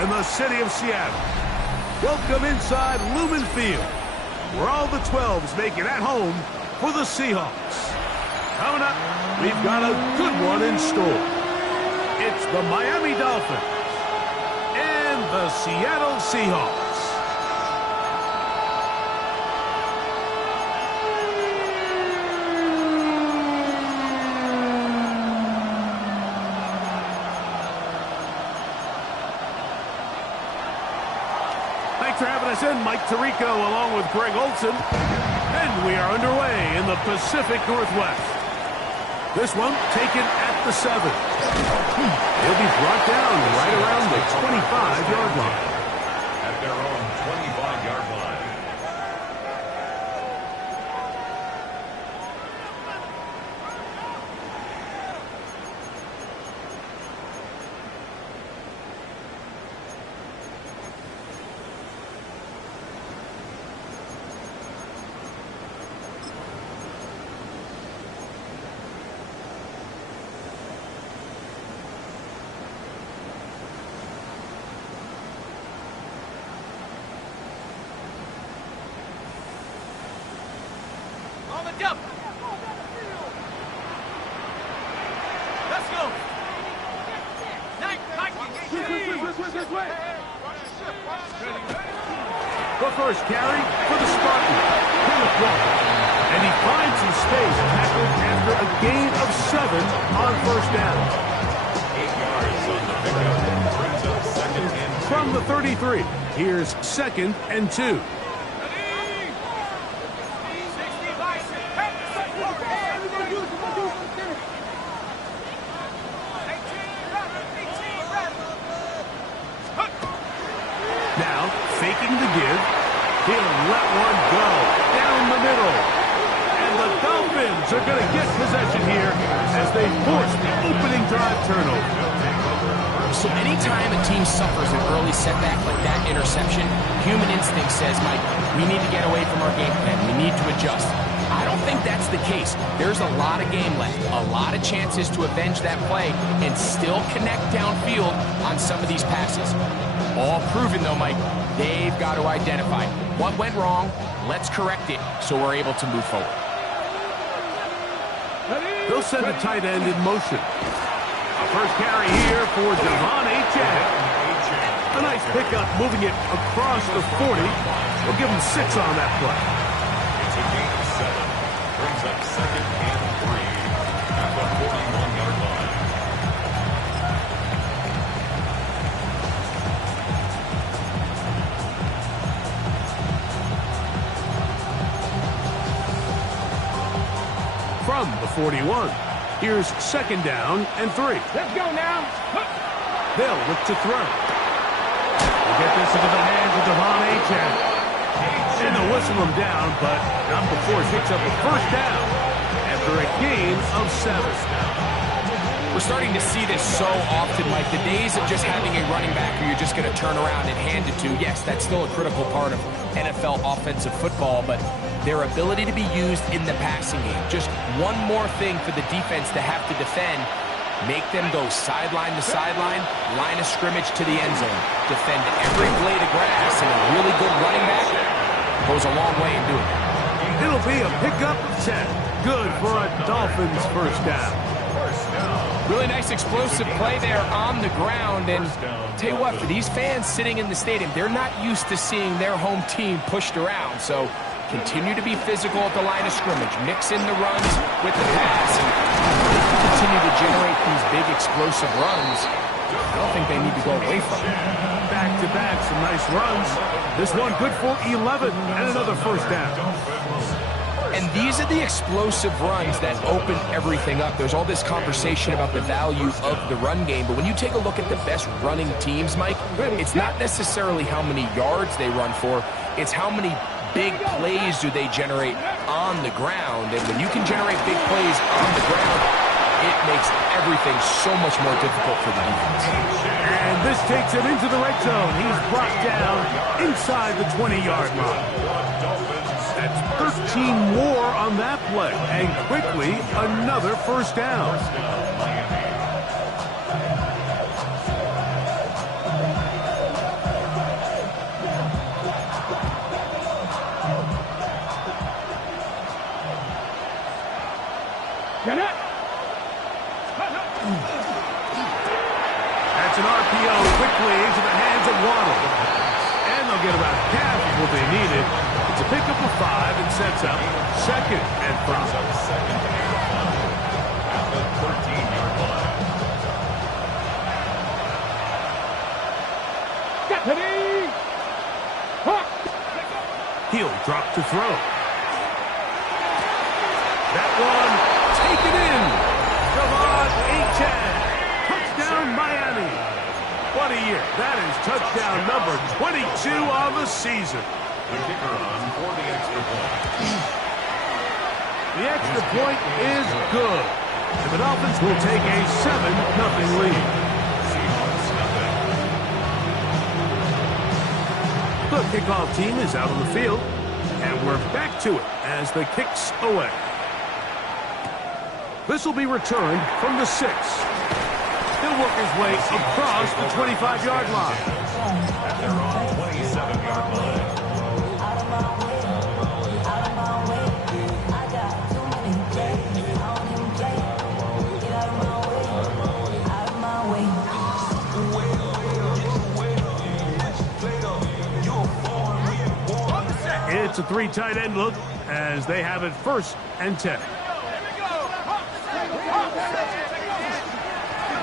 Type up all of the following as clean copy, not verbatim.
in the city of Seattle. Welcome inside Lumen Field, where all the 12s make it at home for the Seahawks. Coming up, we've got a good one in store. It's the Miami Dolphins and the Seattle Seahawks. Thanks for having us in, Mike Tirico, along with Greg Olson. And we are underway in the Pacific Northwest. This one taken at the 7. He'll be brought down right around the 25-yard line. At their own 25-yard line. The first carry for the Spartans. And he finds some space tackled after a gain of 7 on first down. 8 yards on the pickup. Brings up 2nd and 2. From the 33, here's 2nd and 2. Now, faking the give, he'll let one go down the middle. And the Dolphins are going to get possession here as they force the opening drive turnover. So anytime a team suffers an early setback like that interception, human instinct says, Mike, we need to get away from our game plan. We need to adjust. I don't think that's the case. There's a lot of game left, a lot of chances to avenge that play and still connect downfield on some of these passes. All proven, though, Mike, they've got to identify what went wrong, let's correct it so we're able to move forward. They'll send a tight end in motion. A first carry here for Devon Achane. A nice pickup, moving it across the 40. We'll give him 6 on that play. It's a gain of 7. Brings up 2nd and 3 at the 41-yard line. From the 41, here's 2nd down and 3. Let's go now. They'll look to throw. We'll get this into the hands of Devon Achane. And they'll whistle him down, but not before he picks up a first down after a gain of 7. We're starting to see this so often, Mike. The days of just having a running back who you're just going to turn around and hand it to, yes, that's still a critical part of NFL offensive football, but their ability to be used in the passing game. Just one more thing for the defense to have to defend. Make them go sideline to sideline, line of scrimmage to the end zone. Defend every blade of grass, and a really good running back goes a long way in doing it. It'll be a pickup of 10. Good for a Dolphins first down. Really nice explosive play there on the ground. And tell you what, for these fans sitting in the stadium, they're not used to seeing their home team pushed around. So continue to be physical at the line of scrimmage. Mix in the runs with the pass. And they can continue to generate these big explosive runs. I don't think they need to go away from it. Back-to-back, some nice runs. This one good for 11 and another first down. And these are the explosive runs that open everything up. There's all this conversation about the value of the run game, but when you take a look at the best running teams, Mike, it's not necessarily how many yards they run for, it's how many big plays do they generate on the ground. And when you can generate big plays on the ground, it makes everything so much more difficult for the defense. And this takes him into the red zone. He's brought down inside the 20-yard line. That's 13 more on that play. And quickly, another first down. what they needed. It's a pickup of 5 and sets up second and 5. Second and 5 at the 13-yard line. He'll drop to throw. That one taken in. Come on, H.N. Touchdown, Miami. What a year. That is touchdown number 22 on the season. The kicker on for the extra point. The extra point is good. And the Dolphins will take a 7-0 lead. Seahawks nothing. The kickoff team is out on the field, and we're back to it as the kicks away. This will be returned from the 6. He'll work his way across the 25-yard line. At their own 27-yard line. It's a 3 tight end look as they have it 1st and 10.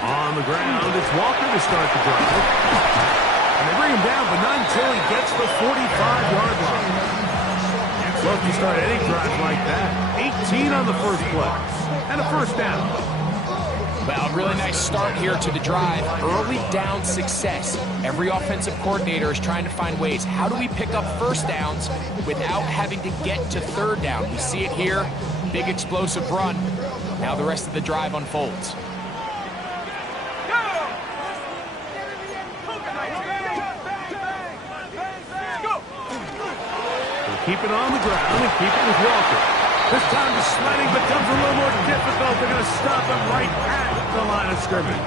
On the ground, it's Walker to start the drive. And they bring him down, but not until he gets the 45-yard line. Love to start any drive like that. 18 on the first play. And a 1st down. Well, really nice start here to the drive. Early down success. Every offensive coordinator is trying to find ways. How do we pick up 1st downs without having to get to 3rd down? We see it here. Big explosive run. Now the rest of the drive unfolds. Keep it on the ground and keep it with Walker. This time the sliding becomes a little more difficult. They're going to stop him right at the line of scrimmage.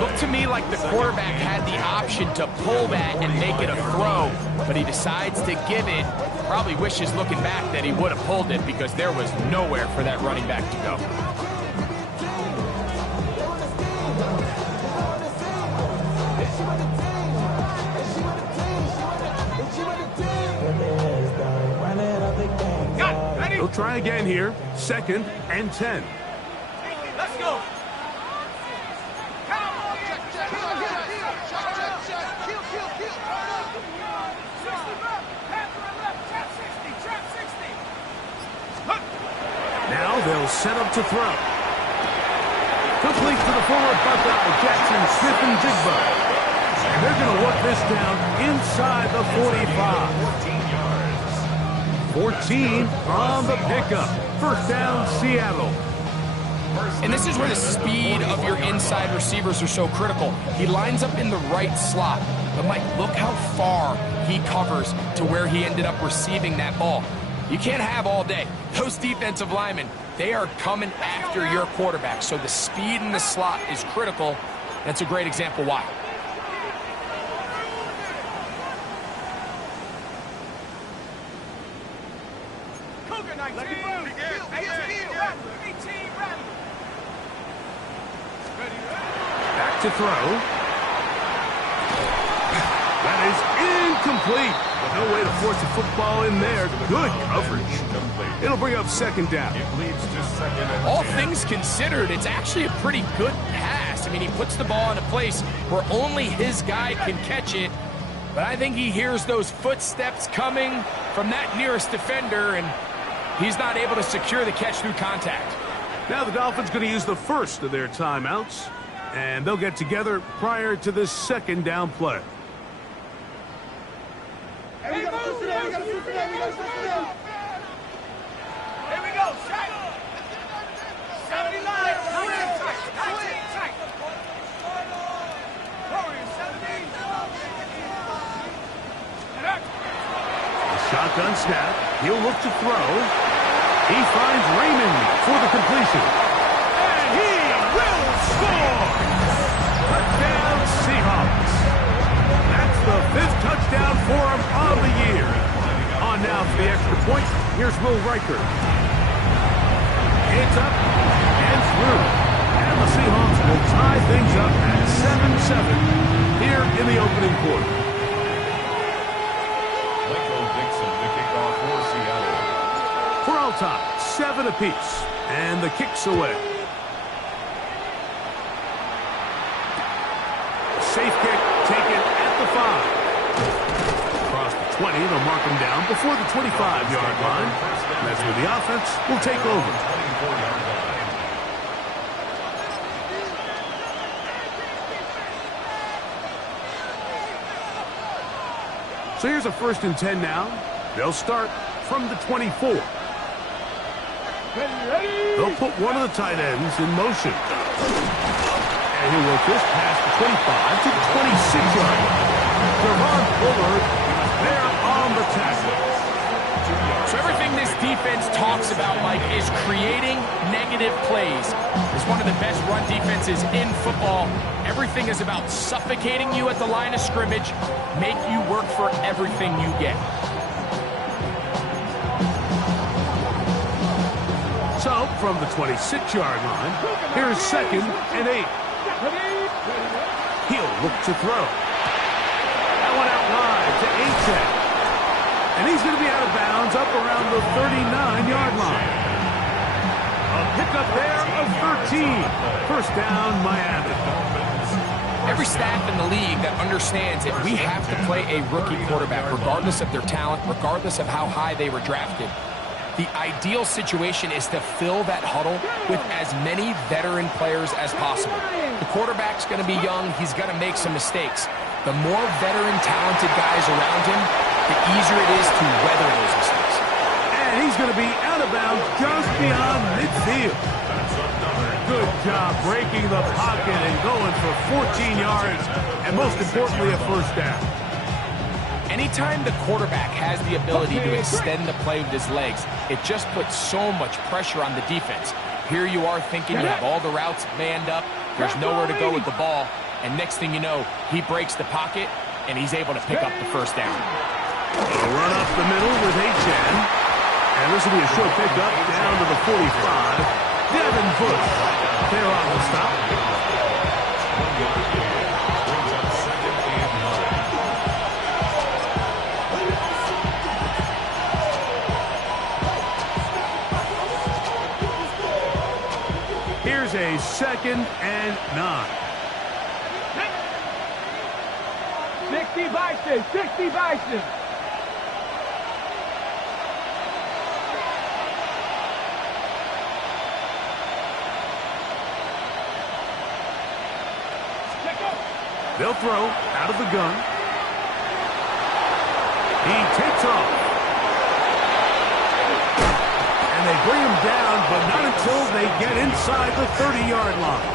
Looked to me like the quarterback had the option to pull that and make it a throw, but he decides to give it. Probably wishes looking back that he would have pulled it because there was nowhere for that running back to go. He'll try again here. 2nd and 10. Let's go. Now they'll set up to throw. Complete to the former Buckeye, Jackson Smith-Njigba. And they're going to work this down inside the 45. 14 on the pickup. 1st down, Seattle. And this is where the speed of your inside receivers are so critical. He lines up in the right slot. But, Mike, look how far he covers to where he ended up receiving that ball. You can't have all day. Those defensive linemen, they are coming after your quarterback. So the speed in the slot is critical. That's a great example why. Back to throw. That is incomplete. But no way to force a football in there. Good coverage. It'll bring up 2nd down. It leads to 2nd and All 10. things considered, it's actually a pretty good pass. I mean, he puts the ball in a place where only his guy can catch it. But I think he hears those footsteps coming from that nearest defender, and he's not able to secure the catch through contact. Now the Dolphins going to use the 1st of their timeouts. And they'll get together prior to this 2nd down play. Here we go. Shot. 79. Tight. The shotgun snap. He'll look to throw. He finds Raymond for the completion. And he will score! Touchdown Seahawks. That's the 5th touchdown for him on the year. On now for the extra point. Here's Will Riker. It's up and through. And the Seahawks will tie things up at 7-7 here in the opening quarter. Johnson to kick off for Seattle. For all time, 7 apiece. And the kick's away. Safe kick taken at the 5. Across the 20, they'll mark him down before the 25-yard line. That's where the offense will take over. 24-yard line. So here's a 1st and 10 now. They'll start from the 24. They'll put one of the tight ends in motion. And he will just pass the 25 to the 26-yard line. Javon Bullard there on the tackle. So everything this defense talks about, Mike, is creating negative plays. It's one of the best run defenses in football. Everything is about suffocating you at the line of scrimmage, make you work for everything you get. So, from the 26-yard line, here's 2nd and 8. He'll look to throw. That one out wide to Achane. And he's going to be out of bounds up around the 39-yard line. A pickup there of 13. 1st down, Miami. Every staff in the league that understands if we have to play a rookie quarterback, regardless of their talent, regardless of how high they were drafted, the ideal situation is to fill that huddle with as many veteran players as possible. The quarterback's going to be young. He's going to make some mistakes. The more veteran, talented guys around him, the easier it is to weather those mistakes. And he's going to be out of bounds just beyond midfield. Good job breaking the pocket and going for 14 yards, and most importantly, a 1st down. Anytime the quarterback has the ability to extend the play with his legs, it just puts so much pressure on the defense. Here you are thinking you have all the routes manned up, there's nowhere to go with the ball, and next thing you know, he breaks the pocket, and he's able to pick up the 1st down. A run up the middle with Achane. And this will be a short pickup down to the 45. Devin Bush there on the stop. Here's a 2nd and 9. 60 Bison, 60 Bison. They'll throw out of the gun. He takes off. And they bring him down, but not until they get inside the 30-yard line.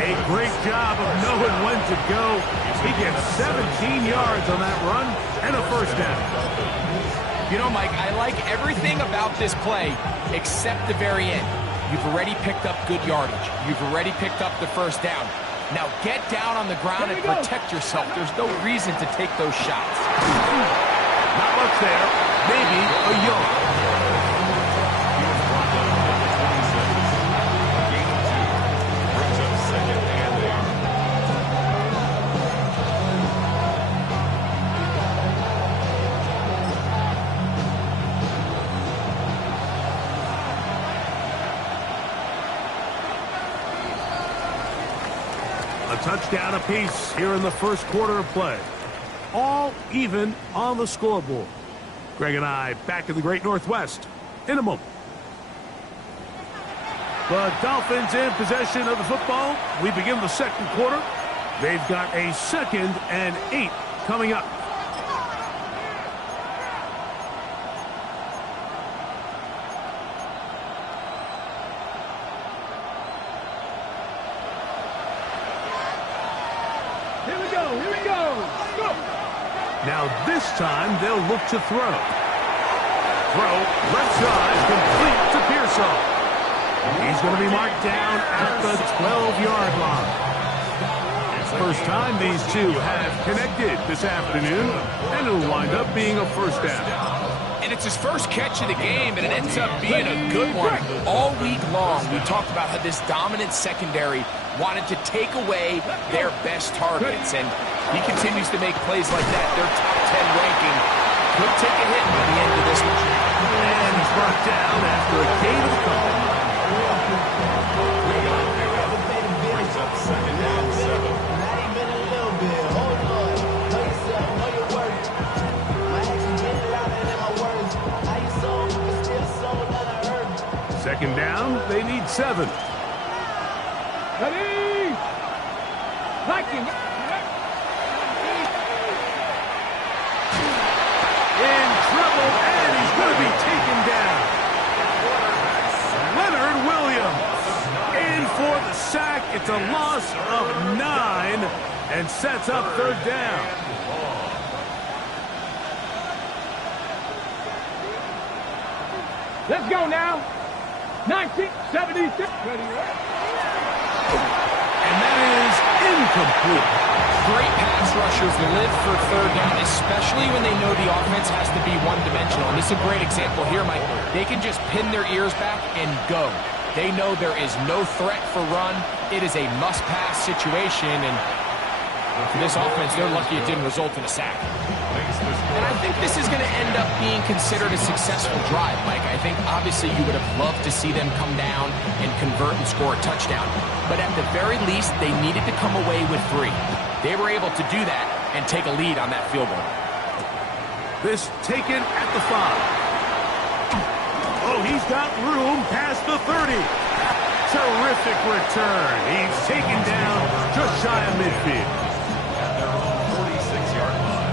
A great job of knowing when to go. He gets 17 yards on that run and a 1st down. You know, Mike, I like everything about this play except the very end. You've already picked up good yardage. You've already picked up the 1st down. Now get down on the ground and protect yourself. There's no reason to take those shots. Not much there. Maybe a yard. A touchdown apiece here in the 1st quarter of play. All even on the scoreboard. Greg and I back in the Great Northwest in a moment. The Dolphins in possession of the football. We begin the 2nd quarter. They've got a 2nd and 8 coming up. Now this time they'll look to throw. Throw left side complete to Pearsall. He's going to be marked down at the 12-yard line. First time these two have connected this afternoon, and it'll wind up being a 1st down. And it's his first catch of the game, and it ends up being a good one. All week long, we talked about how this dominant secondary wanted to take away their best targets, and he continues to make plays like that. Their top 10 ranking could take a hit by the end of this one. And he's brought down after a gain of a couple. Brings up second and 7. Not even a little bit. Hold on. Know yourself, know your worth. My actions get louder than my words. How you sold, but still sold that I heard. Second down, they need 7. Ready? Liking. In trouble, and he's going to be taken down. Leonard Williams in for the sack. It's a loss of 9 and sets up third down. Let's go now. 1976. Ready? And that is incomplete. Great pass rushers live for third down, especially when they know the offense has to be one-dimensional. And this is a great example here, Mike. They can just pin their ears back and go. They know there is no threat for run. It is a must-pass situation, and for this offense, they're lucky it didn't result in a sack. And I think this is going to end up being considered a successful drive, Mike. I think obviously you would have loved to see them come down and convert and score a touchdown. But at the very least, they needed to come away with 3. They were able to do that and take a lead on that field goal. This taken at the 5. Oh, he's got room past the 30. Terrific return. He's taken down just shy of midfield. At their own 46-yard line.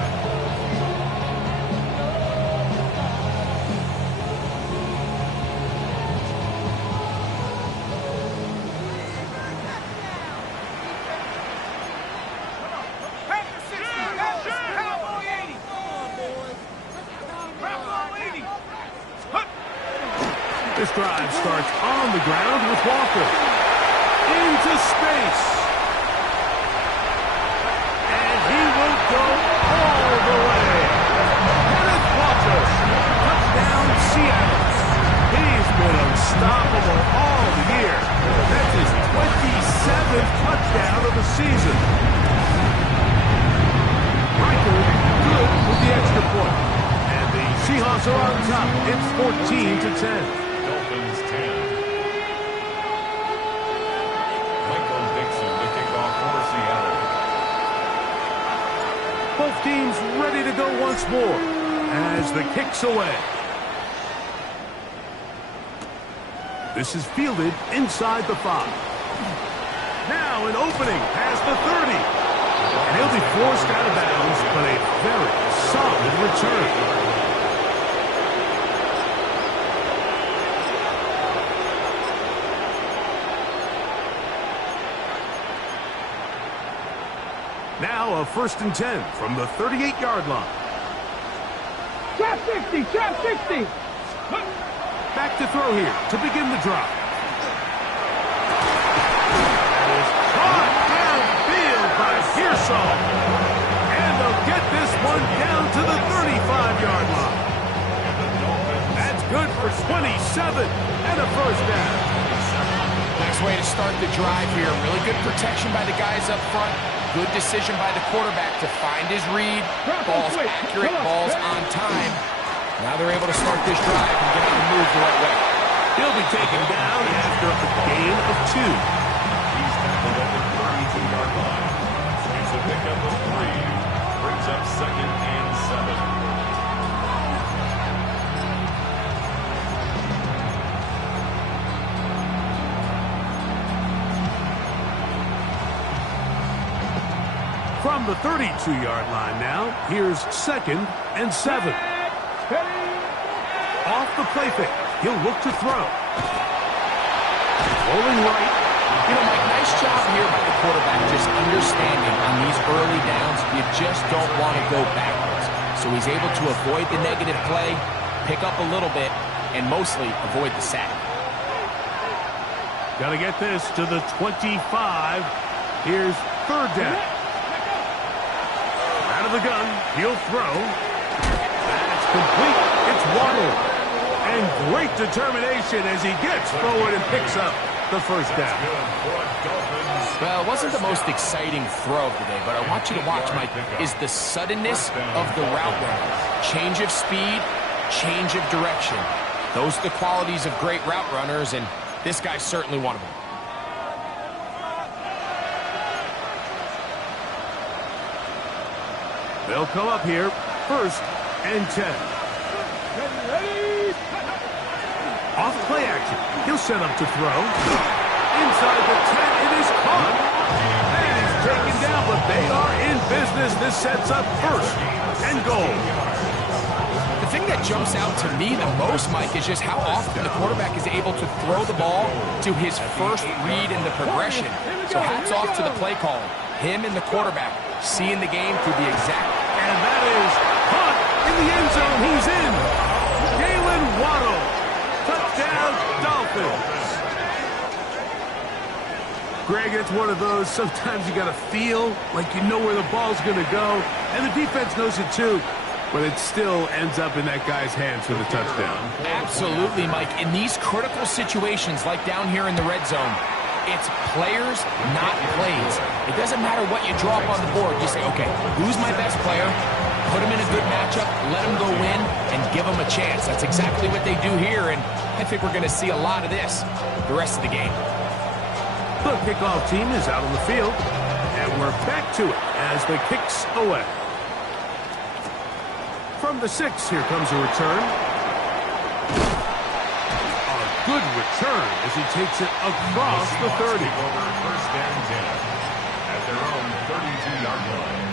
This drive starts on the ground with Walker. Into space. And he will go all the way. Kenneth Walker. Touchdown, Seattle. He's been unstoppable all year. That's his 27th touchdown of the season. Michael, good with the extra point. And the Seahawks are on top. It's 14-10. Dolphins 10. Michael Dixon to kick off for Seattle. Both teams ready to go once more as the kick's away. This is fielded inside the 5. Now an opening past the 30. And he'll be forced out of bounds, but a very solid return. Now a 1st and 10 from the 38-yard line. Trap 60, trap 60. Back to throw here to begin the drive. That is caught downfield by Pearsall. And they'll get this one down to the 35-yard line. That's good for 27 and a first down. Nice way to start the drive here. Really good protection by the guys up front. Good decision by the quarterback to find his read. Ball's accurate, ball's on time. Now they're able to start this drive and get on the move the right way. He'll be taken down after a gain of 2. He's tackled at the 32-yard line. It's a pickup of 3. Brings up 2nd and 7. From the 32-yard line now, here's 2nd and 7. Off the play fake, he'll look to throw. Rolling right. You know, Mike, nice job here by the quarterback, just understanding on these early downs, you just don't want to go backwards. So he's able to avoid the negative play, pick up a little bit, and mostly avoid the sack. Got to get this to the 25. Here's 3rd down. Out of the gun, he'll throw. That's complete. It's Waddle. And great determination as he gets forward and picks up the first down. Well, it wasn't the most exciting throw of the day, but I want you to watch, Mike, is the suddenness of the route runner. Change of speed, change of direction. Those are the qualities of great route runners, and this guy's certainly one of them. They'll come up here, 1st and 10. Off play action. He'll set up to throw. Inside the 10, it is caught. And he's taken down, but they are in business. This sets up 1st and goal. The thing that jumps out to me the most, Mike, is just how often the quarterback is able to throw the ball to his first read in the progression. So hats off to the play caller. Him and the quarterback seeing the game through the exact... And that is caught in the end zone. He's in. Jalen Waddle. Touchdown, Dolphins. Greg, it's one of those, sometimes you got to feel like you know where the ball's going to go, and the defense knows it too, but it still ends up in that guy's hands for the touchdown. Absolutely, Mike. In these critical situations, like down here in the red zone, it's players, not plays. It doesn't matter what you draw up on the board. You say, okay, who's my best player? Put him in a good matchup, let him go win, and give him a chance. That's exactly what they do here, and I think we're going to see a lot of this the rest of the game. The kickoff team is out on the field, and we're back to it as the kicks away. From the 6, here comes a return. A good return as he takes it across the 30. Over 1st and 10 at their own 32-yard line.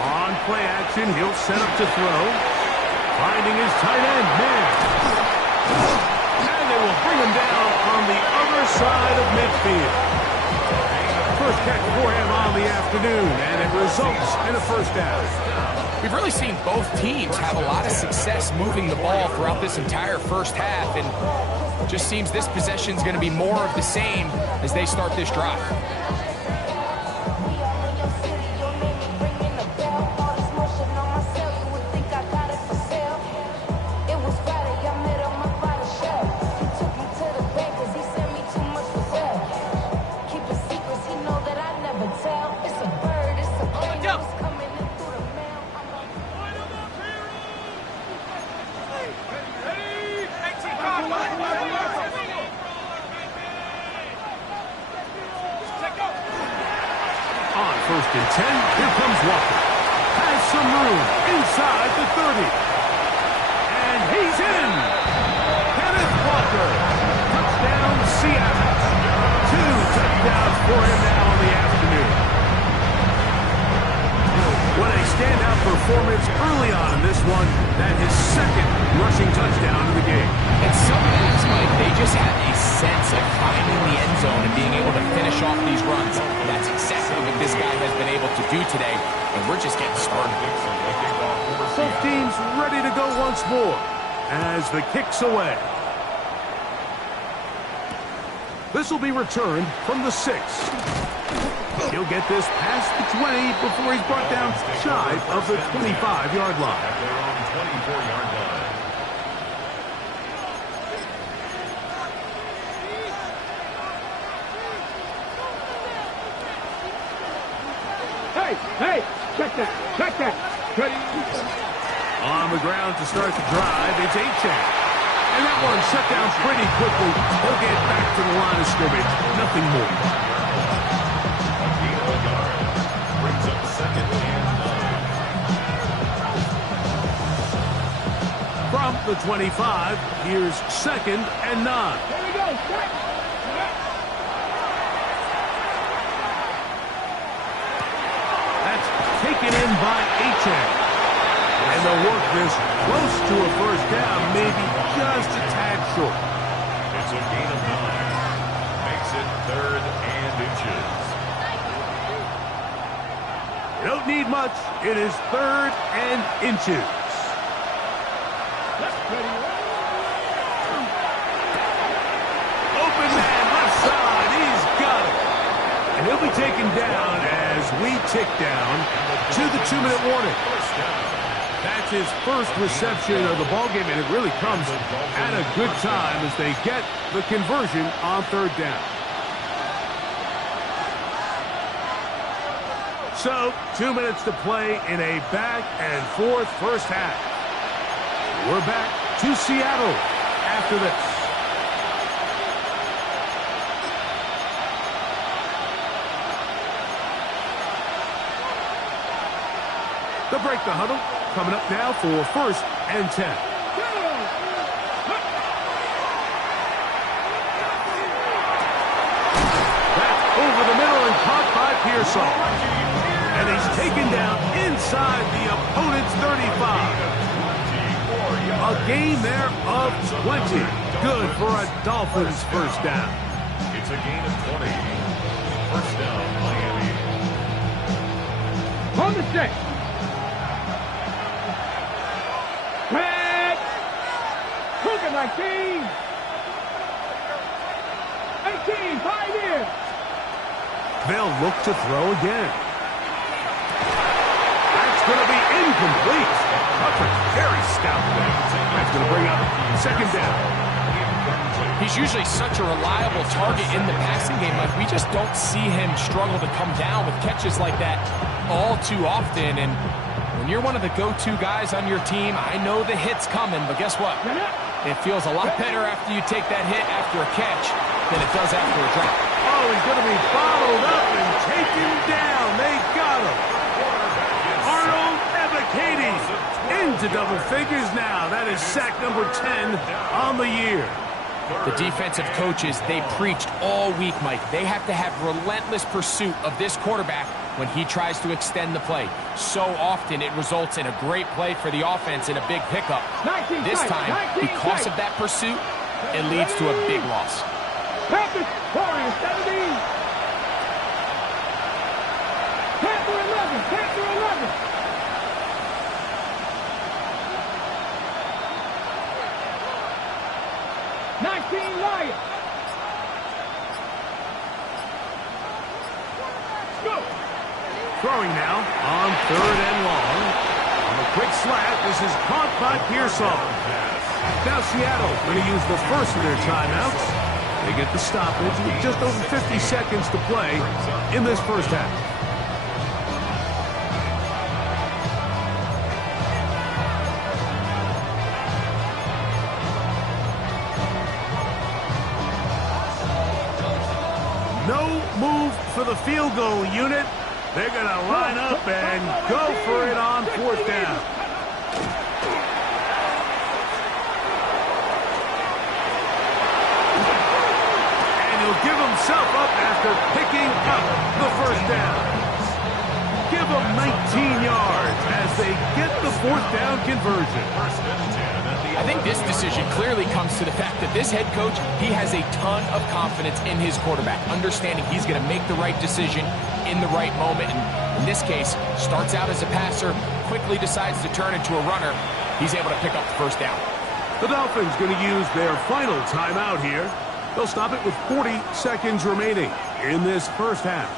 On play action, he'll set up to throw. Finding his tight end, man. And they will bring him down on the other side of midfield. First catch for him on the afternoon, and it results in a first down. We've really seen both teams have a lot of success moving the ball throughout this entire first half, and just seems this possession's going to be more of the same as they start this drive. On 1st and 10, here comes Walker. Has some room inside the 30. And he's in. Kenneth Walker. Touchdown, Seattle. 2 touchdowns for him now in the afternoon. What a standout performance early on in this one. That his 2nd rushing touchdown of the game. And some guys, Mike, they just have a sense of finding the end zone and being able to finish off these runs. That's exactly what this guy has been able to do today, and we're just getting started. Both teams ready to go once more as the kick's away. This will be returned from the 6. He'll get this past the 20 before he's brought down shy of the 25-yard line. At their own 24-yard line. Hey, check that. Ready? On the ground to start the drive, it's Achane. And that one shut down pretty quickly. He'll get back to the line of scrimmage. Nothing more. Brings up 2nd and 9. From the 25, here's 2nd and 9. Here we go. in by H.A. And they'll work this close to a first down, maybe just a tad short. It's a gain of 9. Makes it 3rd and inches. You don't need much. It is 3rd and inches. Open man, left side. He's got it. And he'll be taken down as we tick down to the 2-minute warning. That's his first reception of the ballgame, and it really comes at a good time as they get the conversion on 3rd down. So, 2 minutes to play in a back-and-forth first half. We're back to Seattle after this. They'll break the huddle. Coming up now for 1st and 10. That's over the middle and caught by Pearsall. And he's taken down inside the opponent's 35. A gain there of 20. Good for a Dolphins first down. It's a gain of 20. First down, Miami. On the check. Red. Cooking 19. 18, 5 in. They'll look to throw again. That's going to be incomplete. That's a very stout thing. That's going to bring up 2nd down. He's usually such a reliable target in the passing game. Like, we just don't see him struggle to come down with catches like that all too often. And when you're one of the go-to guys on your team, I know the hit's coming, but guess what? It feels a lot better after you take that hit after a catch than it does after a drop. Oh, he's going to be bottled up and taken down. They got him. Arnold Ebiketie into double figures now. That is sack number 10 on the year. The defensive coaches, they preached all week, Mike. They have to have relentless pursuit of this quarterback when he tries to extend the play. So often it results in a great play for the offense and a big pickup. This time, because of that pursuit, it leads to a big loss. Panthers, Warriors, 17. Panther 11, Panther 11. Lions. Go. Throwing now on 3rd and long. On a quick slant, this is caught by Pearsall. Now Seattle going to use the first of their timeouts. They get the stoppage with just over 50 seconds to play in this first half. No move for the field goal unit. They're going to line up and go for it on 4th down. And he'll give himself up after picking up the first down. Give him 19 yards as they get the 4th down conversion. I think this decision clearly comes to the fact that this head coach, he has a ton of confidence in his quarterback, understanding he's going to make the right decision in the right moment. And in this case, starts out as a passer, quickly decides to turn into a runner. He's able to pick up the first down. The Dolphins going to use their final timeout here. They'll stop it with 40 seconds remaining in this first half.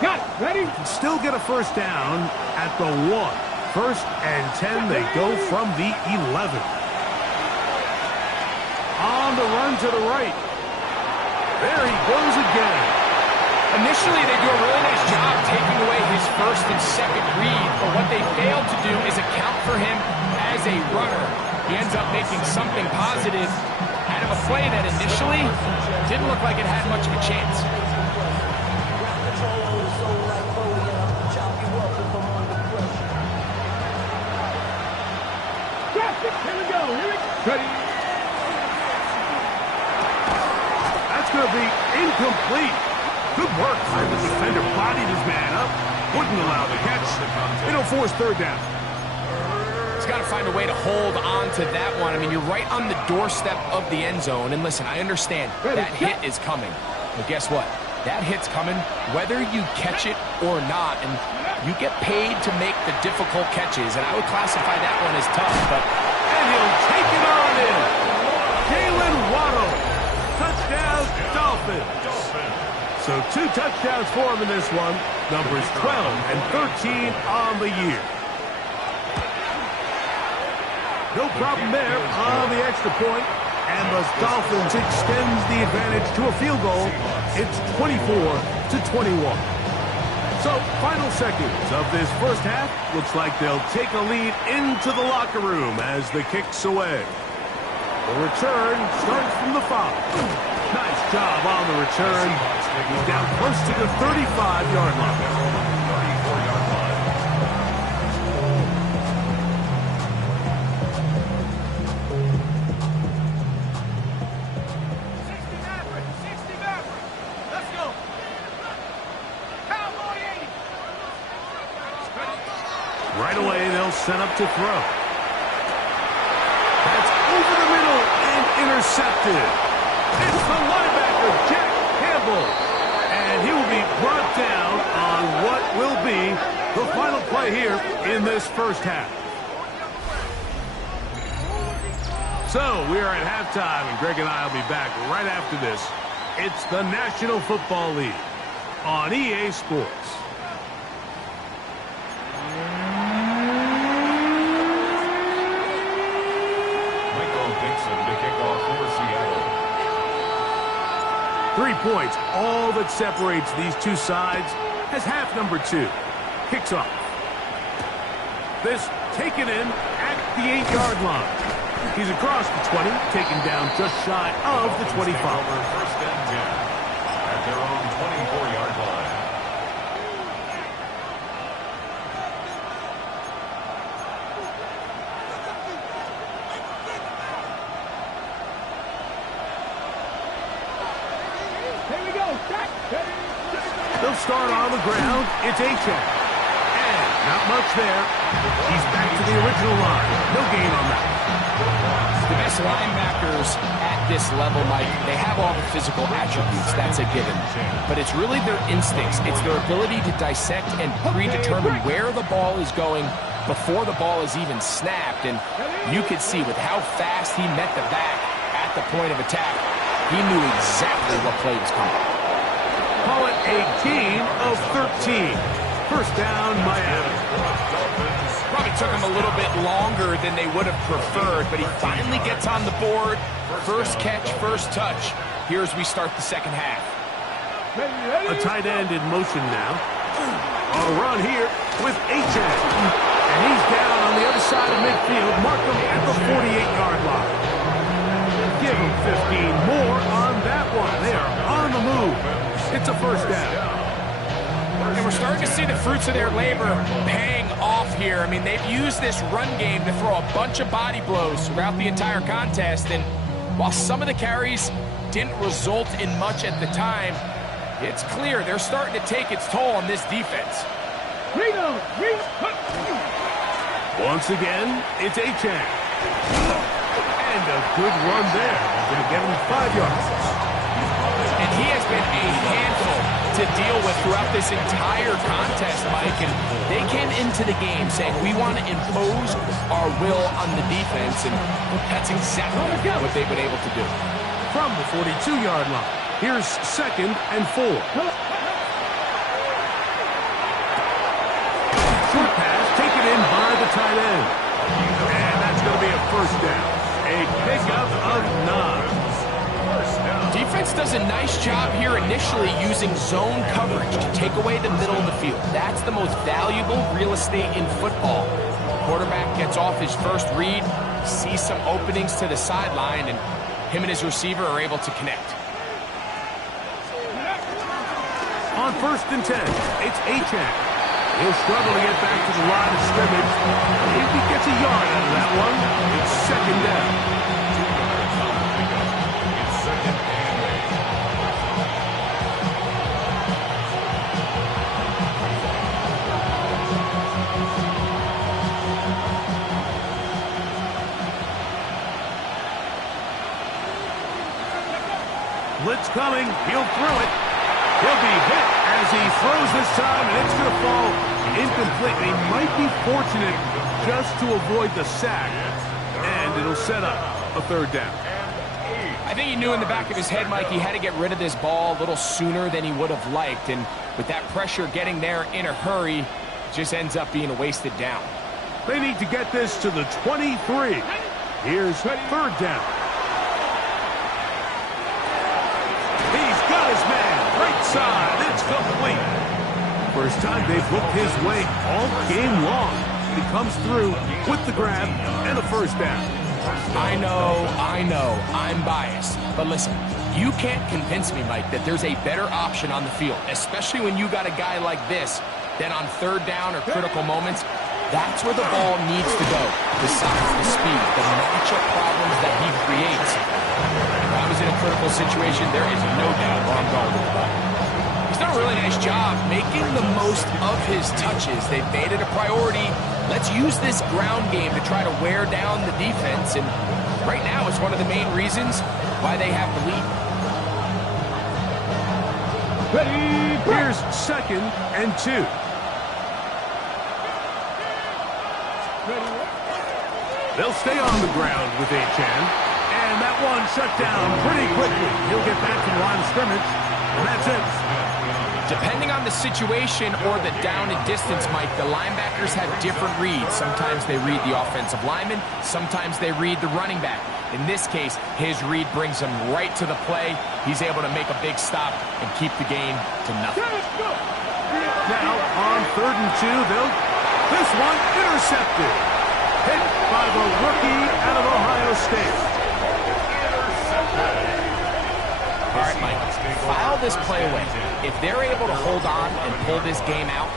Got it. Ready? Still get a first down at the 1. 1st and 10, they go from the 11. On the run to the right. There he goes again. Initially, they do a really nice job taking away his first and second read, but what they failed to do is account for him as a runner. He ends up making something positive out of a play that initially didn't look like it had much of a chance. Here we go. Ready? That's going to be incomplete. Good work. The defender bodied his man up. Wouldn't allow the catch. It'll force third down. He's got to find a way to hold on to that one. I mean, you're right on the doorstep of the end zone. And listen, I understand that hit is coming. But guess what? That hit's coming whether you catch it or not. And you get paid to make the difficult catches. And I would classify that one as tough. And he'll take it on in. Jalen Waddle. Touchdown, Dolphins. So 2 touchdowns for him in this one. Numbers 12 and 13 on the year. No problem there on the extra point. And the Dolphins extends the advantage to a field goal. It's 24-21. So, final seconds of this first half. Looks like they'll take a lead into the locker room as the kick's away. The return starts from the 5. Nice job on the return. He's down close to the 35-yard line. Right away, they'll set up to throw. That's over the middle and intercepted. It's the linebacker, Jack Campbell. And he will be brought down on what will be the final play here in this first half. So, we are at halftime, and Greg and I will be back right after this. It's the National Football League on EA Sports. To kick off for Seattle. 3 points, all that separates these two sides, as half number 2 kicks off. This taken in at the 8-yard line. He's across the 20, taken down just shy of the 25. First and 10 at their own 24-yard line. They'll start on the ground. It's A-check. And not much there. He's back to the original line. No gain on that. The best linebackers at this level, Mike, they have all the physical attributes. That's a given. But it's really their instincts. It's their ability to dissect and predetermine where the ball is going before the ball is even snapped. And you could see with how fast he met the back at the point of attack, he knew exactly what play was coming. Call it a gain of 13. First down, Miami. Probably took him a little bit longer than they would have preferred, but he finally gets on the board. First catch, first touch. Here as we start the second half. A tight end in motion now. On a run here with A-check. And he's down on the other side of midfield. Mark him at the 48-yard line. Give him 15 more on that one. They are on the move. It's a first down. And we're starting to see the fruits of their labor paying off here. I mean, they've used this run game to throw a bunch of body blows throughout the entire contest. And while some of the carries didn't result in much at the time, it's clear they're starting to take its toll on this defense. Once again, it's A-check. And a good run there. Going to get him 5 yards. And he has been a handful to deal with throughout this entire contest, Mike. And they came into the game saying, we want to impose our will on the defense. And that's exactly what they've been able to do. From the 42-yard line, here's 2nd and 4. Short pass taken in by the tight end. And that's going to be a first down. A pickup of 9. Defense does a nice job here initially using zone coverage to take away the middle of the field. That's the most valuable real estate in football. Quarterback gets off his first read, sees some openings to the sideline, and him and his receiver are able to connect. On 1st and 10, it's A-check. He'll struggle to get back to the line of scrimmage. If he gets a yard out of that one, it's 2nd down. Blitz coming. He'll throw it. He'll be hit as he throws this time, and it's going to fall incomplete. He might be fortunate just to avoid the sack, and it'll set up a third down. I think he knew in the back of his head, Mike, he had to get rid of this ball a little sooner than he would have liked. And with that pressure getting there in a hurry, it just ends up being a wasted down. They need to get this to the 23. Here's third down. He's got his man. Right side. It's complete. First time they've looked his way all game long. He comes through with the grab and a first down. I know, I'm biased. But listen, you can't convince me, Mike, that there's a better option on the field, especially when you got a guy like this, that on third down or critical moments, that's where the ball needs to go. Besides the speed, the matchup problems that he creates. If I was in a critical situation, there is no doubt where I'm going with the ball. He's done a really nice job making the most of his touches. They've made it a priority. Let's use this ground game to try to wear down the defense, and right now it's one of the main reasons why they have the lead. Here's 2nd and 2. They'll stay on the ground with Achan, and that one shut down pretty quickly. He'll get back to the line of scrimmage, and that's it. Depending on the situation or the down and distance, Mike, the linebackers have different reads. Sometimes they read the offensive lineman. Sometimes they read the running back. In this case, his read brings him right to the play. He's able to make a big stop and keep the game to nothing. Now, on 3rd and 2, this one intercepted. Hit by the rookie out of Ohio State. All right, Mike, file this play away. If they're able to hold on and pull this game out,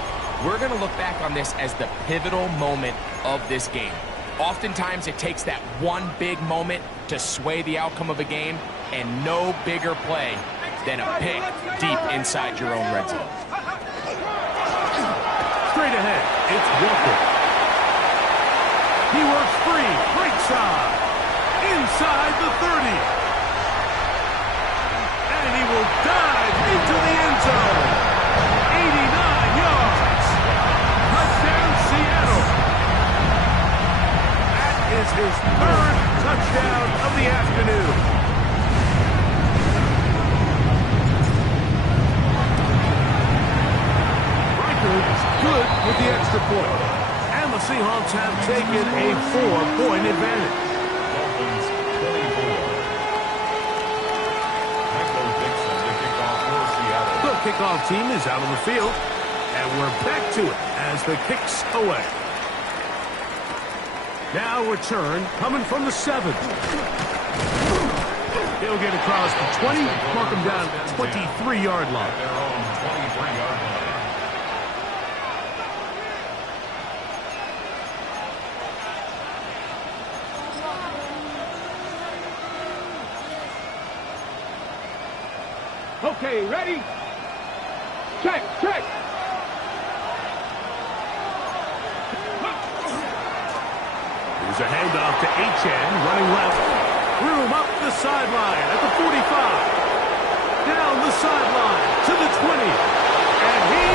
we're going to look back on this as the pivotal moment of this game. Oftentimes, it takes that one big moment to sway the outcome of a game, and no bigger play than a pick deep inside your own red zone. Straight ahead, it's Walker. He works free, right side, inside the 30. And he will dive into the end zone. 89 yards. Touchdown, Seattle. That is his 3rd touchdown of the afternoon. Riker is good with the extra point. And the Seahawks have taken a 4-point advantage. Kickoff team is out on the field, and we're back to it as the kick's away. Now return coming from the 7. He'll get across the 20, mark him down at 23-yard line. Their own 23-yard line. Okay, ready? Check, check. Here's a handoff to Achan, running left. Room up the sideline at the 45. Down the sideline to the 20. And he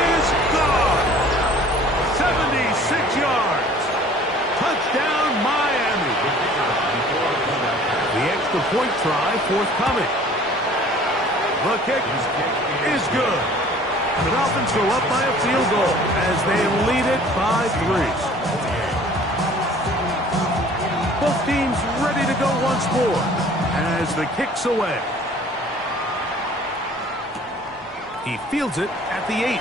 is gone. 76 yards. Touchdown, Miami. The extra point try forthcoming. The kick is good. The Dolphins go up by a field goal as they lead it by 3. Both teams ready to go once more as the kick's away. He fields it at the 8.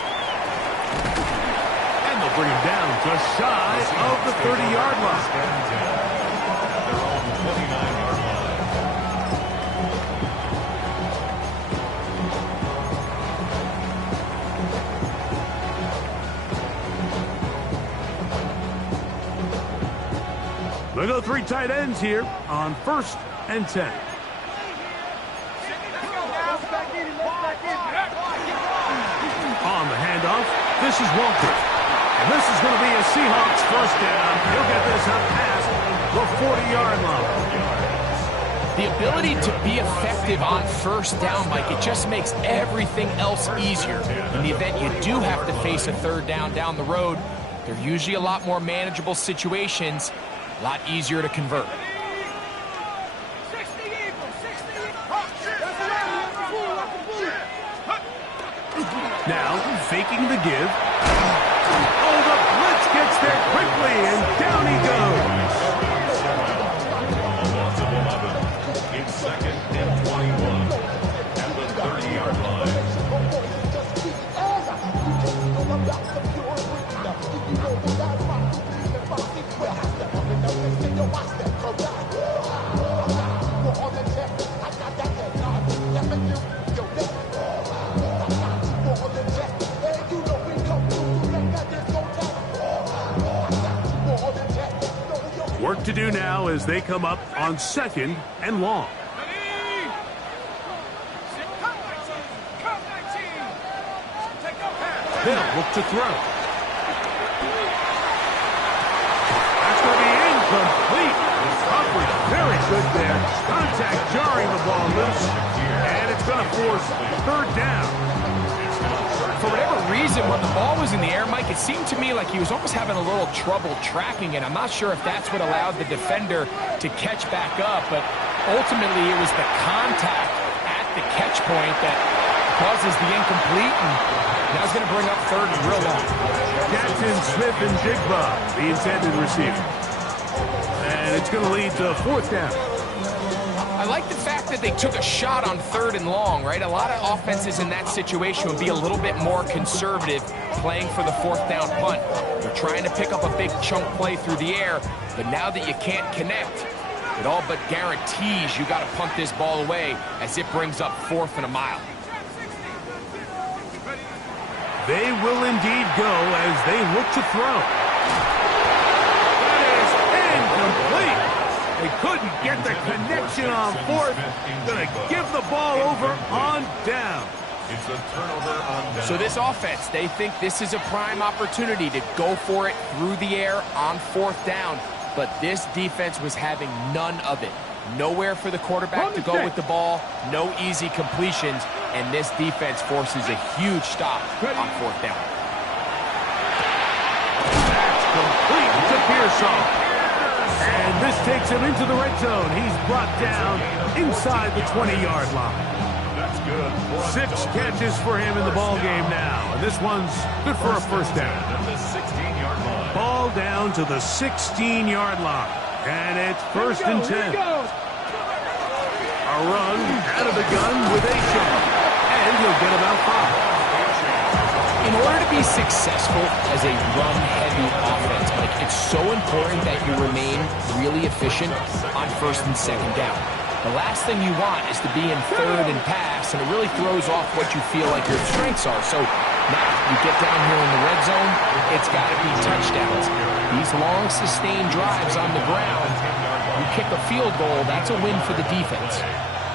And they'll bring him down just shy of the 30-yard line. Their own 29-yard line. They go 3 tight ends here on 1st and 10. On the handoff, this is Walker. And this is going to be a Seahawks first down. He'll get this up past the 40-yard line. The ability to be effective on first down, Mike, it just makes everything else easier. In the event you do have to face a third down the road, they're usually a lot more manageable situations, a lot easier to convert. Now, faking the give. Oh, the blitz gets there quickly, and down he goes. Loss of 11. In second and 21 at the 30-yard line. Work to do now as they come up on second and long. They'll look to throw. That's going to be incomplete. Coverage very good there. Contact jarring the ball loose. And it's going to force third down. For whatever reason, when the ball was in the air, Mike, it seemed to me like he was almost having a little trouble tracking it. I'm not sure if that's what allowed the defender to catch back up, but ultimately it was the contact at the catch point that causes the incomplete, and now it's going to bring up third and real long. Jackson, Smith, and Jigba, the intended receiver. And it's going to lead to fourth down. I like the fact that they took a shot on third and long, right? A lot of offenses in that situation would be a little bit more conservative playing for the fourth down punt. They're trying to pick up a big chunk play through the air, but now that you can't connect, it all but guarantees you got to punt this ball away as it brings up fourth and a mile. They will indeed go as they look to throw. That is incomplete. They couldn't get the connection on fourth. Going to give the ball over on down. It's a turnover on down. So this offense, they think this is a prime opportunity to go for it through the air on fourth down. But this defense was having none of it. Nowhere for the quarterback to go with the ball, no easy completions, and this defense forces a huge stop on fourth down. That's complete to Pearsall. And this takes him into the red zone. He's brought down inside the 20-yard line. That's good. 6 catches for him in the ball game now. And this one's good for a first down. At the 16-yard line. Ball down to the 16-yard line. And it's first and 10. A run out of the gun with a shot. And he'll get about 5. In order to be successful as a run-heavy offense, Mike, it's so important that you remain really efficient on first and second down. The last thing you want is to be in third and pass, and it really throws off what you feel like your strengths are. So now you get down here in the red zone, it's got to be touchdowns. These long, sustained drives on the ground, you kick a field goal, that's a win for the defense.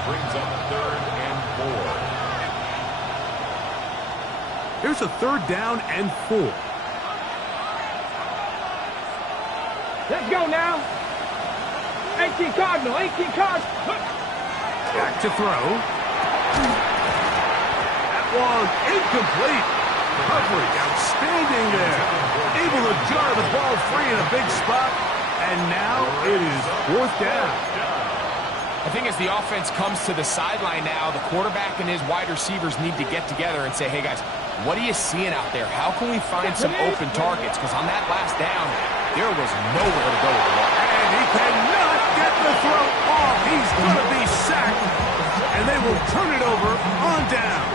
Brings up third and 4. Here's a third down and 4. Let's go now. 18 Cardinal, 18 Cardinal. Back to throw. That one incomplete. Coverage outstanding there. Able to jar the ball free in a big spot. And now it is fourth down. I think as the offense comes to the sideline now, the quarterback and his wide receivers need to get together and say, hey guys, what are you seeing out there? How can we find some open targets? Because on that last down, there was nowhere to go with the ball. And he cannot get the throw off. He's going to be sacked. And they will turn it over on down.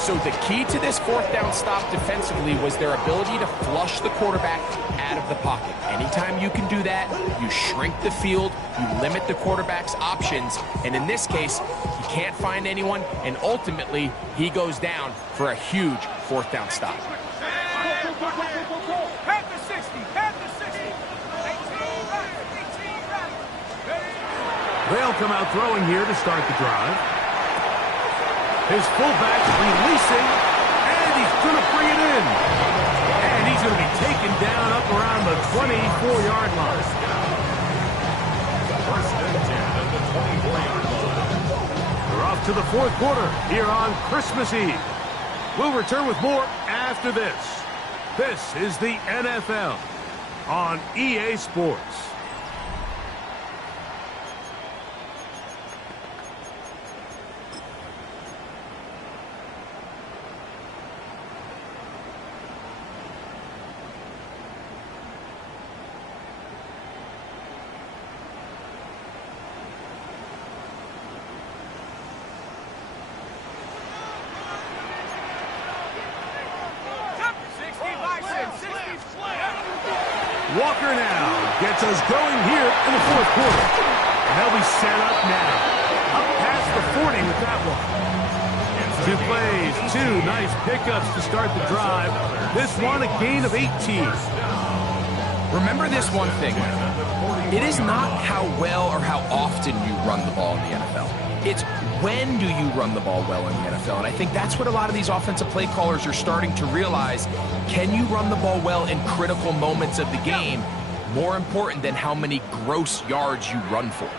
So the key to this fourth down stop defensively was their ability to flush the quarterback out of the pocket. Anytime you can do that, you shrink the field, you limit the quarterback's options, and in this case, he can't find anyone, and ultimately, he goes down for a huge fourth down stop. They'll come out throwing here to start the drive. His fullback releasing, and he's going to bring it in. And he's going to be taken down up around the 24-yard line. First and 10 to the fourth quarter here on Christmas Eve. We'll return with more after this. This is the NFL on EA Sports. Walker now gets us going here in the fourth quarter. And they'll be set up now. Up past the 40 with that one. 2 plays, 2 nice pickups to start the drive. This one a gain of 18. Remember this one thing. It is not how well or how often you run the ball in the NFL. It's when do you run the ball well in the NFL? And I think that's what a lot of these offensive play callers are starting to realize. Can you run the ball well in critical moments of the game? More important than how many gross yards you run for.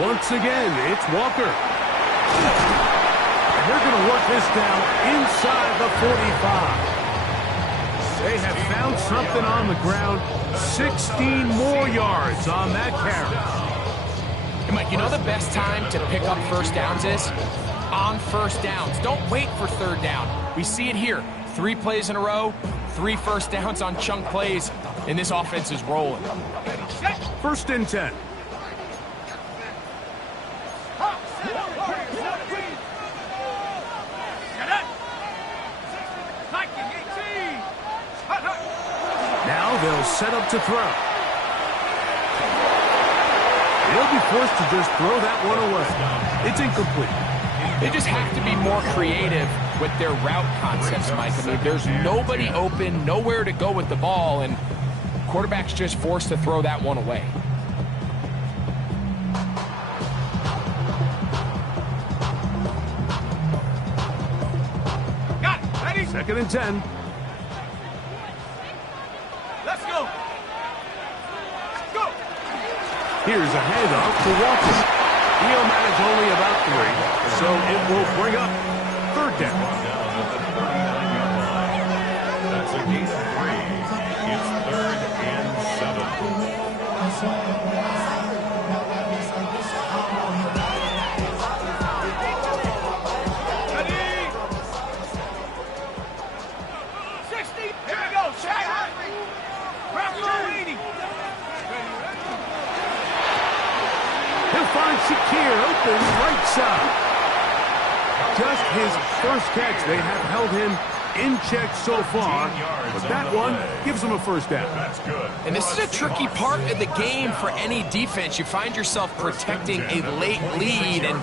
Once again, it's Walker. And they're going to work this down inside the 45. They have found something on the ground. 16 more yards on that carry. And Mike, you know the best time to pick up first downs is? On first downs. Don't wait for third down. We see it here. 3 plays in a row, 3 first downs on chunk plays, and this offense is rolling. First and 10. Now they'll set up to throw. They'll be forced to just throw that one away. It's incomplete. They just have to be more creative with their route concepts, Mike. I mean, there's nobody open, nowhere to go with the ball, and quarterback's just forced to throw that one away. Got it. Ready? Second and 10. Let's go. Go. Here's a handoff to Walker. He'll manage only about 3, so it will bring up third down. That's a gain of 3. It's 3rd and 7. Ready. 60. Here we go. Check. Wrap 80. He'll find Shakir open right side. Just his first catch. They have held him in check so far, but that one gives him a first down. That's good. And this is a tricky part of the game for any defense. You find yourself protecting a late lead, and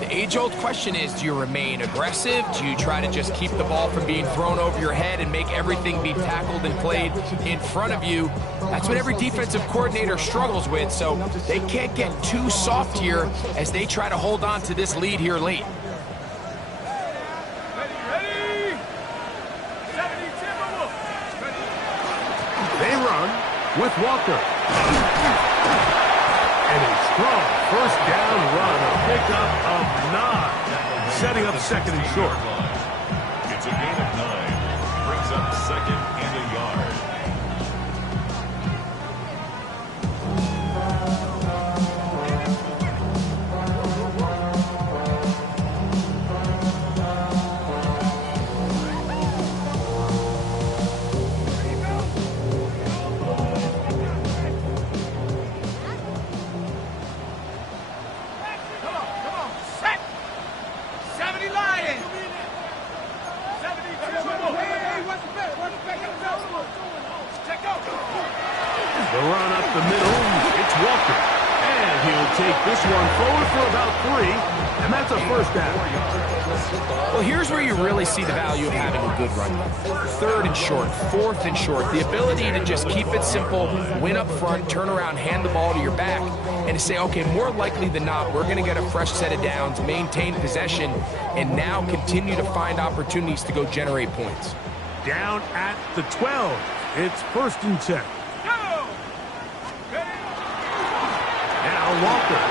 the age-old question is, do you remain aggressive? Do you try to just keep the ball from being thrown over your head and make everything be tackled and played in front of you? That's what every defensive coordinator struggles with, so they can't get too soft here as they try to hold on to this lead here late. Ready. 70 Timberwolves. They run with Walker. And a strong first down run, a pickup of 9, setting up second and short. It's a gain of 9. Brings up 2nd and a yard. The run up the middle, it's Walker. And he'll take this one forward for about 3, and that's a first down. Well, here's where you really see the value of having a good run. 3rd and short, 4th and short. The ability to just keep it simple, win up front, turn around, hand the ball to your back, and to say, okay, more likely than not, we're going to get a fresh set of downs, maintain possession, and now continue to find opportunities to go generate points. down at the 12. It's 1st and 10. Now Walker.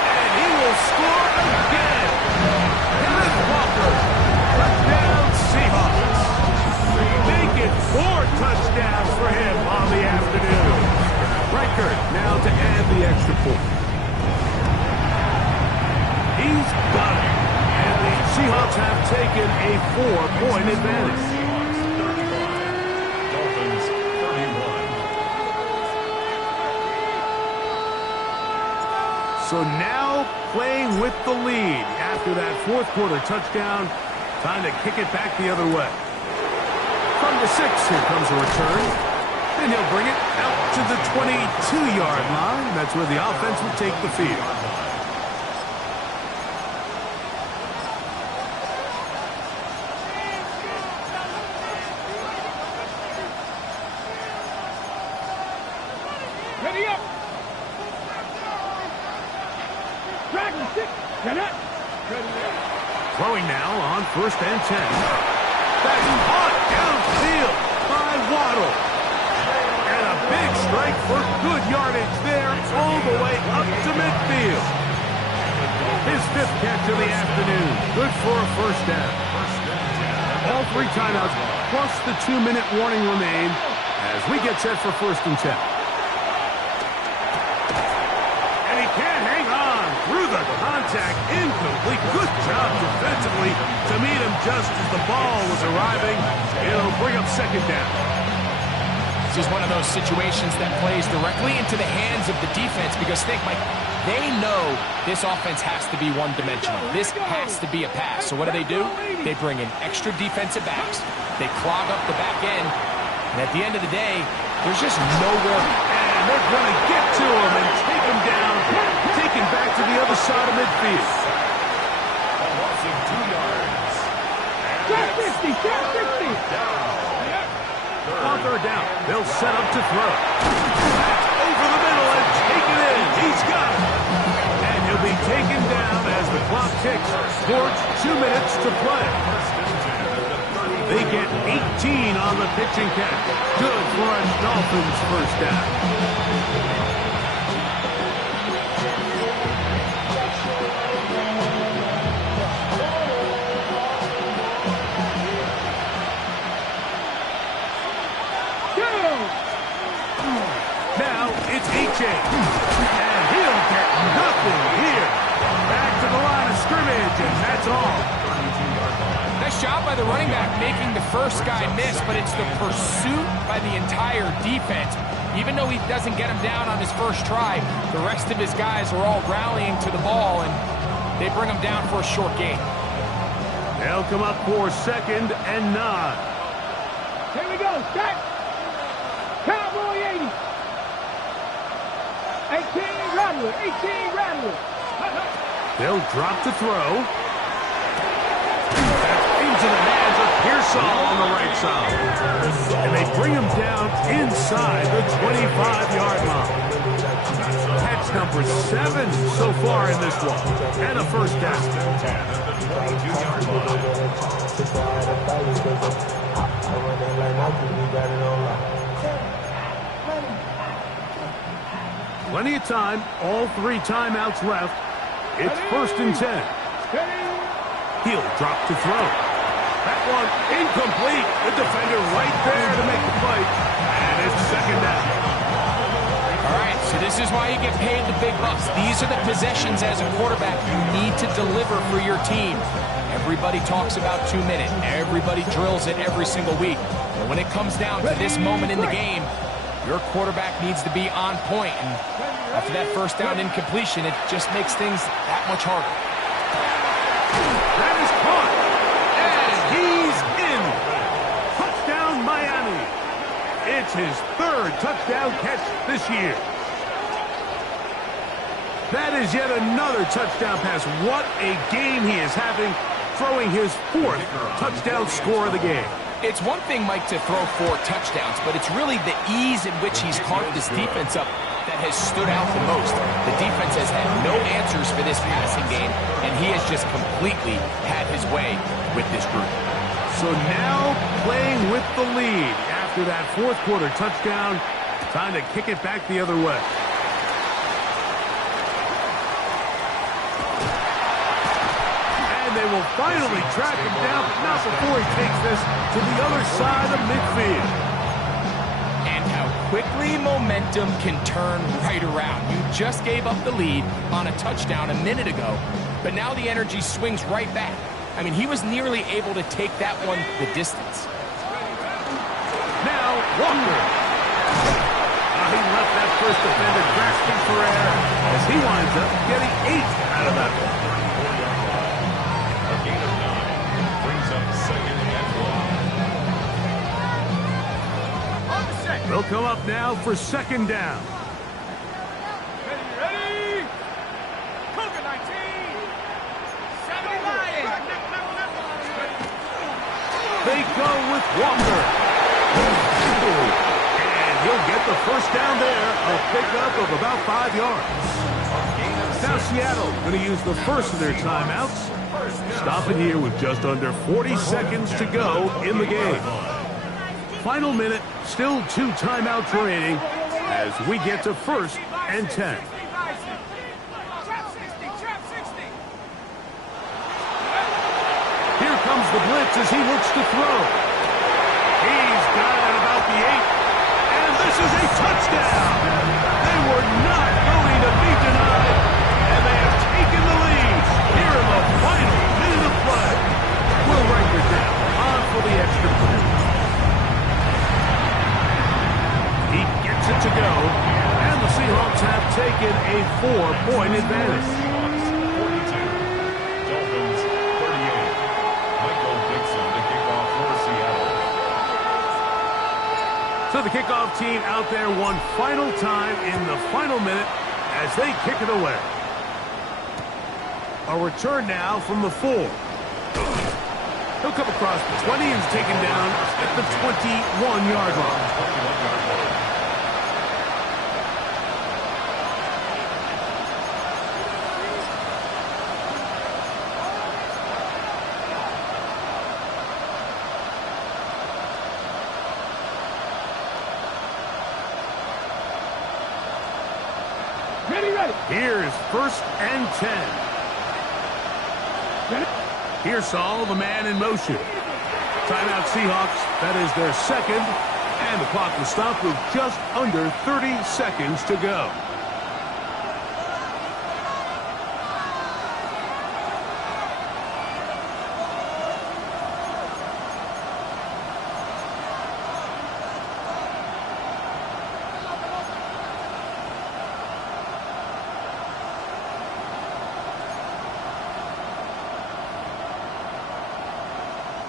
And he will score again. Kenneth Walker. Touchdown Seahawks. Make it 4 touchdowns for him on the afternoon. Reichert now to add the extra point. He's got it. And the Seahawks have taken a 4-point advantage. Dolphins 31. So now playing with the lead after that 4th quarter touchdown. Time to kick it back the other way. From the 6, here comes a return. And he'll bring it out to the 22-yard line. That's where the offense will take the field. Ready up. Dragon 6. Cannot. Throwing now on 1st and 10. That's caught downfield by Waddle. And a big strike for good yardage there all the way up to midfield. His 5th catch of the afternoon. Good for a 1st down. All 3 timeouts plus the 2-minute warning remain as we get set for 1st and 10. And he can't hang on through the contact. Incomplete. Good job defensively to meet him just as the ball was arriving. It'll bring up 2nd down. This is one of those situations that plays directly into the hands of the defense because think, Mike, they know this offense has to be one-dimensional. This has to be a pass. So what do? They bring in extra defensive backs. They clog up the back end. And at the end of the day, there's just nowhere. And they're going to get to him and take him down, take him back to the other side of midfield. A loss of 2 yards. Shot 50. Shot 50. On 3rd down, they'll set up to throw. That's over the middle and taken in. He's got it. And he'll be taken down as the clock ticks towards 2 minutes to play. They get 18 on the pitching catch. Good for a Dolphins 1st down. Now it's H.A. And he'll get nothing here. Back to the line of scrimmage, and that's all. Nice job by the running back making the first guy miss, but it's the pursuit by the entire defense. Even though he doesn't get him down on his first try, the rest of his guys are all rallying to the ball, and they bring him down for a short gain. They'll come up for 2nd and 9. Here we go. Shot. Cowboy 80. 18 Rattler. 18 Rattler. They'll drop to throw. Into the hands of Pearsall on the right side. And they bring him down inside the 25-yard line. Catch number 7 so far in this one. And a 1st down. Plenty of time. All 3 timeouts left. It's 1st and 10. He'll drop to throw. That one incomplete. The defender right there to make the play. And it's 2nd down. All right, so this is why you get paid the big bucks. These are the possessions as a quarterback you need to deliver for your team. Everybody talks about 2 minutes. Everybody drills it every single week. But when it comes down to this moment in the game, your quarterback needs to be on point. And after that 1st down incompletion, it just makes things that much harder. That is caught. And he's in. Touchdown, Miami. It's his 3rd touchdown catch this year. That is yet another touchdown pass. What a game he is having, throwing his 4th touchdown score of the game. It's one thing, Mike, to throw 4 touchdowns, but it's really the ease in which he's carved this defense up that has stood out the most. The defense has had no answers for this passing game, and he has just completely had his way with this group. So now playing with the lead after that fourth quarter touchdown. Time to kick it back the other way. And they will finally track him down, but not before he takes this to the other side of midfield. And how quickly momentum can turn right around. You just gave up the lead on a touchdown a minute ago, but now the energy swings right back. I mean, he was nearly able to take that one the distance. Now, Walker. He left that first defender grasping for air as he winds up getting 8 out of that one. A gain of 9 brings up second and 1. They'll come up now for second down. Ready? Cougar 19. 70 Lions. They go with Walker. And he'll get the first down there, a pickup of about 5 yards. Now Seattle going to use the first of their timeouts. Stopping here with just under 40 seconds to go in the game. Final minute, still 2 timeouts remaining as we get to first and 10. Here comes the blitz as he looks to throw. He's got it at about the 8. And this is a touchdown. They were not going to be denied. And they have taken the lead here in the final minute of play. We'll write it down. On for the extra point. He gets it to go. And the Seahawks have taken a 4-point advantage. So the kickoff team out there one final time in the final minute as they kick it away. A return now from the 4. He'll come across the 20 and is taken down at the 21-yard line. Ready. Here's first and 10. Here's Saul, the man in motion. Timeout Seahawks, that is their second. And the clock will stop with just under 30 seconds to go.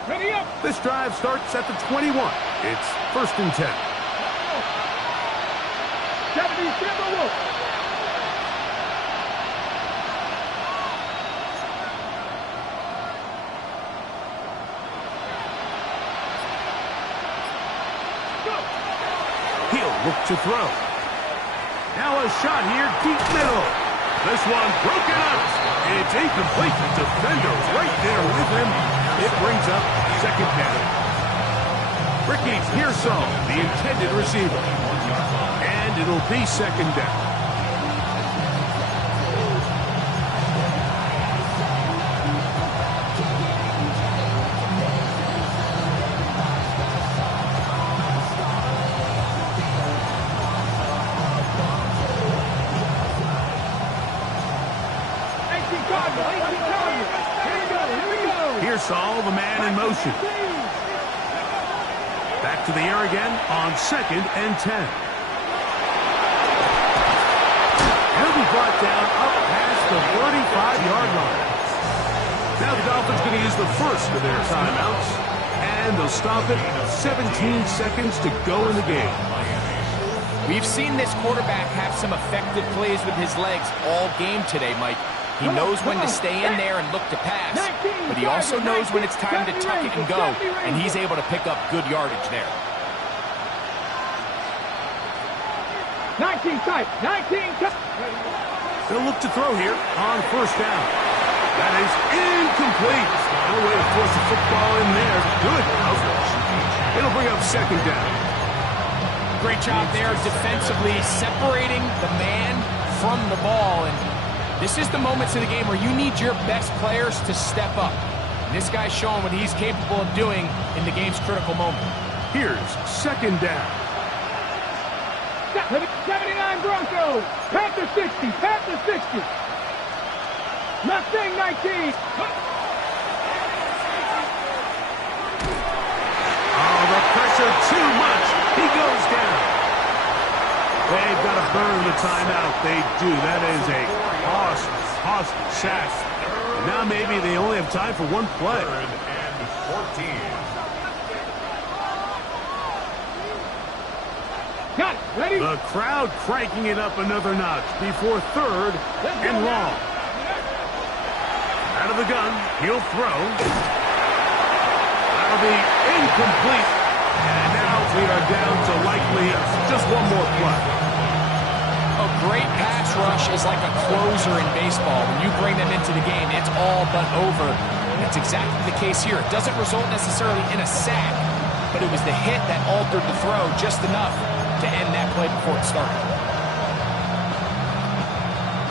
Ready up. This drive starts at the 21. It's first and 10. 70 Wolf. He'll look to throw. Now a shot here, deep middle. This one broken up. It's incomplete. The defender right there with him. It brings up second down. Ricky Pearsall, the intended receiver. And it'll be second down. Pearsall, the man in motion. Back to the air again on second and 10. He'll be brought down up past the 35-yard line. Now the Dolphins going to use the first of their timeouts, and they'll stop it 17 seconds to go in the game. We've seen this quarterback have some effective plays with his legs all game today, Mike. He knows when to stay in there and look to pass, but he also knows when it's time to tuck it and go, and he's able to pick up good yardage there. 19 tight. 19 tight. They'll look to throw here on first down. That is incomplete. No way to force the football in there. Good coverage. It'll bring up second down. Great job there defensively, separating the man from the ball. And this is the moments of the game where you need your best players to step up. And this guy's showing what he's capable of doing in the game's critical moment. Here's second down. 79 Broncos. Panther 60. Panther 60. Mustang 19. Oh, the pressure too much. He goes down. They've got to burn the timeout. They do. That is a costly sack. Now maybe they only have time for one play. 3rd and 14. Got it. Ready? The crowd cranking it up another notch before 3rd and long. Out of the gun, he'll throw. That'll be incomplete. And now we are down to likely just one more play. A great pass rush is like a closer in baseball. When you bring them into the game, it's all but over. And that's exactly the case here. It doesn't result necessarily in a sack, but it was the hit that altered the throw just enough to end that play before it started.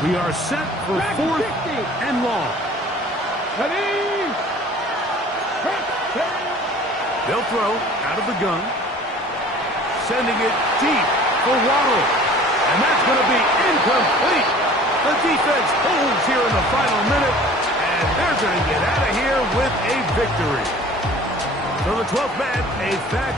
We are set for 4th and long. Ready? They'll throw out of the gun. Sending it deep for Waddle. And that's going to be incomplete. The defense holds here in the final minute. And they're going to get out of here with a victory. So the 12th man, a factor.